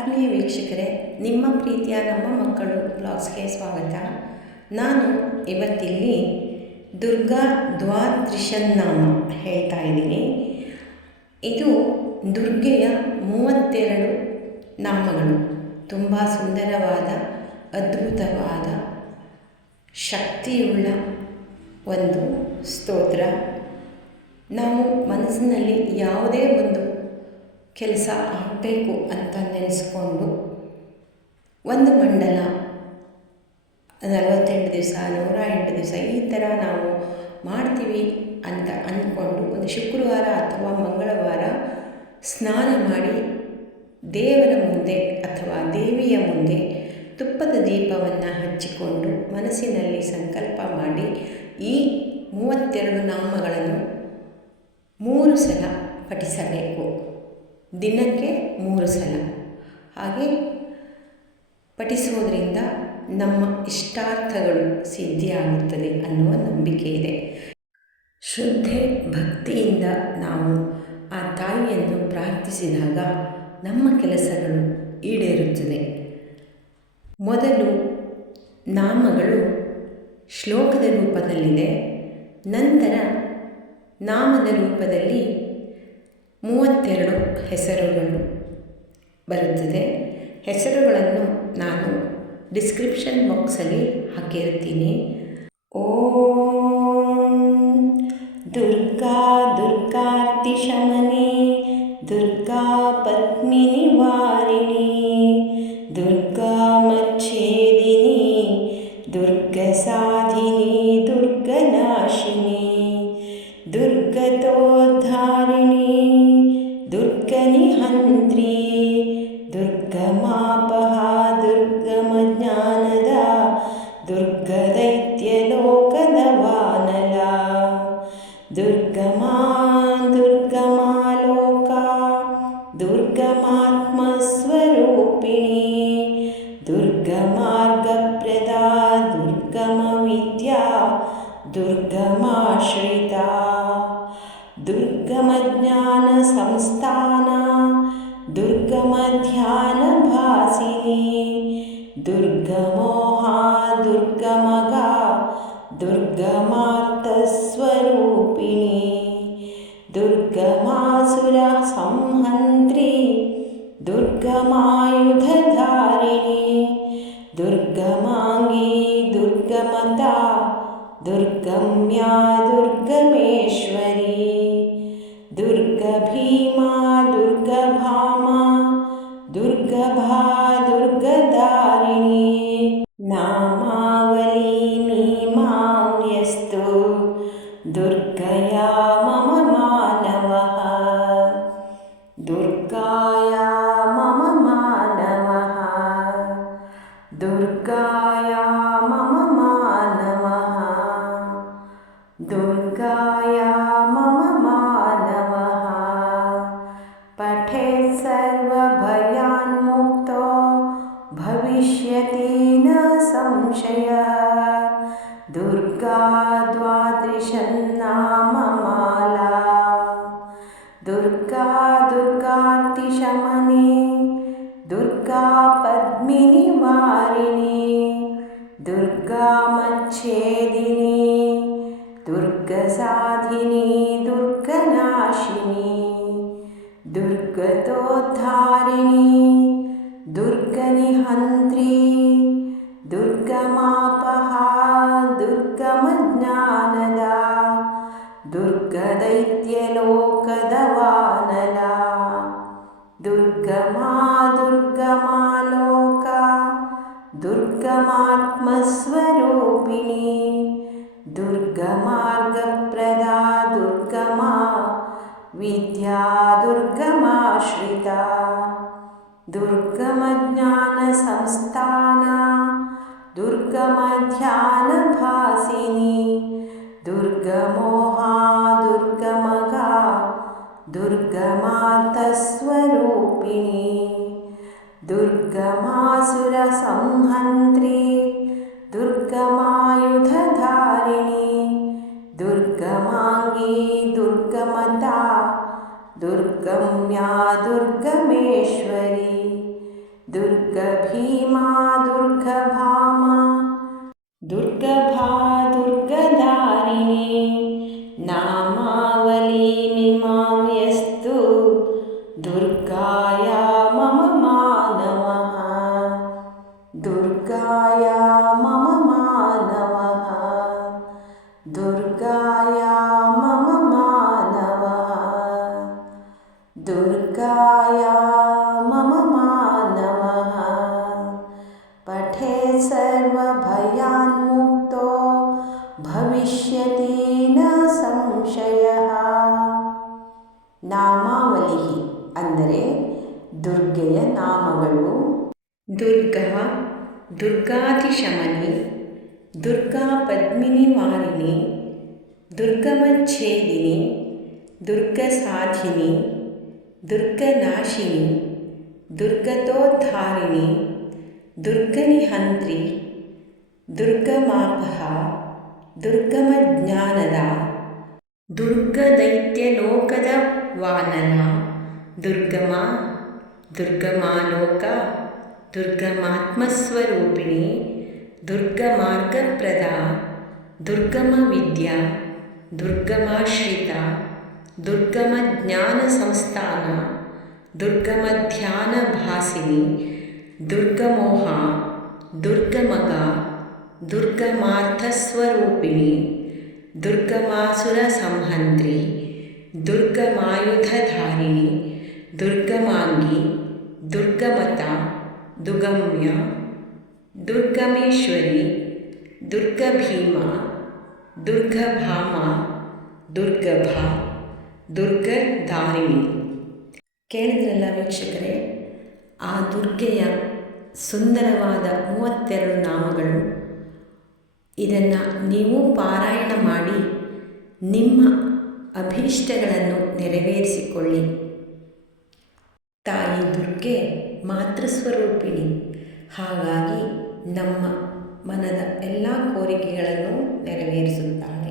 ಆತ್ಮೀಯ ವೀಕ್ಷಕರೇ, ನಿಮ್ಮ ಪ್ರೀತಿಯ ನಮ್ಮ ಮಕ್ಕಳು ಬ್ಲಾಗ್ಸ್ಗೆ ಸ್ವಾಗತ. ನಾನು ಇವತ್ತಿಲ್ಲಿ ದುರ್ಗಾ ದ್ವಾದಶನಾಮ ಹೇಳ್ತಾ ಇದ್ದೀನಿ. ಇದು ದುರ್ಗೆಯ 32 ನಾಮಗಳು. ತುಂಬ ಸುಂದರವಾದ, ಅದ್ಭುತವಾದ, ಶಕ್ತಿಯುಳ್ಳ ಒಂದು ಸ್ತೋತ್ರ. ನಾವು ಮನಸ್ಸಿನಲ್ಲಿ ಯಾವುದೇ ಒಂದು ಕೆಲಸ ಆಗಬೇಕು ಅಂತ ನೆನೆಸ್ಕೊಂಡು ಒಂದು ಮಂಡಲ 48 ದಿವಸ 108 ದಿವಸ ಈ ಥರ ನಾವು ಮಾಡ್ತೀವಿ ಅಂತ ಅಂದ್ಕೊಂಡು ಒಂದು ಶುಕ್ರವಾರ ಅಥವಾ ಮಂಗಳವಾರ ಸ್ನಾನ ಮಾಡಿ ದೇವರ ಮುಂದೆ ಅಥವಾ ದೇವಿಯ ಮುಂದೆ ತುಪ್ಪದ ದೀಪವನ್ನು ಹಚ್ಚಿಕೊಂಡು ಮನಸ್ಸಿನಲ್ಲಿ ಸಂಕಲ್ಪ ಮಾಡಿ ಈ 32 ನಾಮಗಳನ್ನು 3 ಸಲ ಪಠಿಸಬೇಕು. ದಿನಕ್ಕೆ 3 ಸಲ. ಹಾಗೆ ಪಠಿಸುವುದರಿಂದ ನಮ್ಮ ಇಷ್ಟಾರ್ಥಗಳು ಸಿದ್ಧಿಯಾಗುತ್ತದೆ ಅನ್ನುವ ನಂಬಿಕೆ ಇದೆ. ಶ್ರದ್ಧೆ ಭಕ್ತಿಯಿಂದ ನಾವು ಆ ತಾಯಿಯನ್ನು ಪ್ರಾರ್ಥಿಸಿದಾಗ ನಮ್ಮ ಕೆಲಸಗಳು ಈಡೇರುತ್ತದೆ. ಮೊದಲು ನಾಮಗಳು ಶ್ಲೋಕದ ರೂಪದಲ್ಲಿದೆ, ನಂತರ ನಾಮದ ರೂಪದಲ್ಲಿ 32 ಹೆಸರುಗಳು ಬರುತ್ತದೆ. ಹೆಸರುಗಳನ್ನು ನಾನು ಡಿಸ್ಕ್ರಿಪ್ಷನ್ ಬಾಕ್ಸಲ್ಲಿ ಹಾಕಿರ್ತೀನಿ. ಓಂ ದುರ್ಗಾ ದುರ್ಗಾರ್ತಿ ಶಮನೆ, ದುರ್ಗಾ ಪದ್ಮಿನಿ ವಾರಿಣಿ, ದುರ್ಗಾ ಮಚ್ಛೇದಿನಿ, ದುರ್ಗ ಸಾಧಿನಿ, ದುರ್ಗನಾಶಿನಿ, ದುರ್ಗತೋದ್ಧಾರಿಣಿ, ದುರ್ಗನಿಹಂತ್ರಿ, ದುರ್ಗಮಾಪಹ, ದುರ್ಗಮಜ್ಞಾನದ, ದುರ್ಗದೈತ್ಯಲೋಕದ ವಾನಲ, ದುರ್ಗಮಾ ದುರ್ಗಮಾಲೋಕ, ದುರ್ಗಮಾತ್ಮಸ್ವರೂಪಿಣಿ, ದುರ್ಗಮಾರ್ಗಪ್ರದ, ದುರ್ಗಮವಿದ್ಯಾ, ದುರ್ಗಮಾಶ್ರಿತ, ದುರ್ಗಮಜ್ಞಾನ ಸಂಸ್ಥಾನ, ದುರ್ಗಮಧ್ಯಾನಭಾಸಿನಿ, ದುರ್ಗಮೋಹ, ದುರ್ಗಮಗ, ದುರ್ಗಮಾರ್ಥಸ್ವರೂಪಿಣಿ, ದುರ್ಗಮಾಸುರ ಸಂಹಂತ್ರಿ, ದುರ್ಗಮಾಯುಧಧಾರಿಣಿ, ದುರ್ಗಮಾಂಗಿ, ದುರ್ಗಮತ, ದುರ್ಗಮ್ಯಾ, ದುರ್ಗಮೇಶ್ವರಿ, ದುರ್ಗಭೀಮಾ, ದುರ್ಗಭಾಮ, ದುರ್ಗಭಾ, ದುರ್ಗಧಾರಿಣಿ. ನಾಮಾವಲಿ ಮೀಮಾಂಸ್ತು ದುರ್ಗಯಾ ಮಮ ಮಾನವಃ, ದುರ್ಗಾಯಾ ಮಮ ಮಾನವಃ, ದುರ್ಗಾಯಾ ಮಮ ಮಾನವಃ, ದುರ್ಗಾಯಾ ಮಮ ಮಾನವಃ. ಪಠೇತ್ ಸರ್ವಭಯಾನ್ಮುಕ್ತೋ ಭವಿಷ್ಯತಿ ನ ಸಂಶಯಃ. ದುರ್ಗಾ ದ್ವಾದಶನಾಮಮಾಲಾ. ದುರ್ಗಾ ದುರ್ಗಾರ್ತಿ ಶಮನೆ, ದುರ್ಗಾ ಪದ್ಮಿನಿ ವಾರಿಣಿ, ದುರ್ಗಾ ಮಚ್ಛೇದಿನಿ, ದುರ್ಗ ಸಾಧಿನಿ, ದುರ್ಗನಾಶಿನಿ, ದುರ್ಗತೋದ್ಧಾರಿಣಿ, ದುರ್ಗನಿಹಂತ್ರಿ, ದುರ್ಗಮಾಪಹ, ದುರ್ಗಮಜ್ಞಾನದ, ದುರ್ಗದೈತ್ಯಲೋಕದ ವಾನಲ, ದುರ್ಗಮಾ ದುರ್ಗಮಾಲೋಕ, ದುರ್ಗಮಾತ್ಮಸ್ವರೂಪಿಣಿ, ದುರ್ಗಮಾರ್ಗಪ್ರದ, ದುರ್ಗಮಾ ವಿದ್ಯಾ, ದುರ್ಗಮಾಶ್ರಿತ, ದುರ್ಗಮಜ್ಞಾನ ಸಂಸ್ಥಾನ, ದುರ್ಗಮಧ್ಯಾನಭಾಸಿನಿ, ದುರ್ಗಮೋಹ, ದುರ್ಗಮಗ, ದುರ್ಗಮಾರ್ಥಸ್ವರೂಪಿಣಿ, ದುರ್ಗಮಾಸುರ ಸಂಹಂತ್ರಿ, ದುರ್ಗಮಾಯುಧಧಾರಿಣಿ, ದುರ್ಗಮಾಂಗಿ, ದುರ್ಗಮತ, ದುರ್ಗಮ್ಯಾ, ದುರ್ಗಮೇಶ್ವರಿ, दुर्गभा दुर्गदारिणी नामावलीमिमां यस्तु दुर्गाया मम मानवः दुर्गाया मम मानवः दुर्गाया मम मानवः दुर्गाया मम मानवः पठेत् सर्वभयान्मुक्तो भविष्यति न ಸಂಶಯಃ. ನಾಮಾವಲಿ ಅಂದರೆ ದುರ್ಗೆಯ ನಾಮಗಳು. ದುರ್ಗಾ ದುರ್ಗಾತಿಶಮನಿ, ದುರ್ಗಾ ಪದ್ಮಿನಿ ವಾರಿಣಿ, ದುರ್ಗಮಚ್ಛೇದಿನಿ, ದುರ್ಗಸಾಧಿನಿ, ದುರ್ಗನಾಶಿನಿ, ದುರ್ಗತೋದ್ಧಾರಿಣಿ, ದುರ್ಗನಿಹಂತ್ರಿ, ದುರ್ಗಮಾಪಹ, ದುರ್ಗಮಜ್ಞಾನದ, ದುರ್ಗದೈತ್ಯಲೋಕದ ವಾನರ, ದುರ್ಗಮ, ದುರ್ಗಮಾಲೋಕ, ದುರ್ಗಮಾತ್ಮಸ್ವರೂಪಿಣಿ, ದುರ್ಗಮಾರ್ಗಪ್ರದ, ದುರ್ಗಮವಿದ್ಯಾ, ದುರ್ಗಮಾಶ್ರಿತ, ದುರ್ಗಮಜ್ಞಾನ ಸಂಸ್ಥಾನ, ದುರ್ಗಮಧ್ಯಾನಭಾಸಿನಿ, ದುರ್ಗಮೋಹ, ದುರ್ಗಮಗ, ದುರ್ಗಮಾರ್ಥಸ್ವರೂಪಿಣಿ, ದುರ್ಗಮಾಸುರ ಸಂಹಂತ್ರಿ, ದುರ್ಗಮಾಯುಧಧಾರಿಣಿ, ದುರ್ಗಮಾಂಗಿ, ದುರ್ಗಮತ, ದುಗಮ್ಯ, ದುರ್ಗಮೇಶ್ವರಿ, ದುರ್ಗಭೀಮ, ದುರ್ಗಭಾಮ, ದುರ್ಗಭ, ದುರ್ಗಧಾರಿಣಿ. ಕೇಳಿದ್ರಲ್ಲ ವೀಕ್ಷಕರೇ, ಆ ದುರ್ಗೆಯ ಸುಂದರವಾದ 32 ನಾಮಗಳು. ಇದನ್ನು ನೀವು ಪಾರಾಯಣ ಮಾಡಿ ನಿಮ್ಮ ಅಭೀಷ್ಟಗಳನ್ನು ನೆರವೇರಿಸಿಕೊಳ್ಳಿ. ತಾಯಿ ದುರ್ಗೆ ಮಾತೃಸ್ವರೂಪಿಣಿ. ಹಾಗಾಗಿ ನಮ್ಮ ಮನದ ಎಲ್ಲ ಕೋರಿಕೆಗಳನ್ನು ನೆರವೇರಿಸುತ್ತಾಳೆ.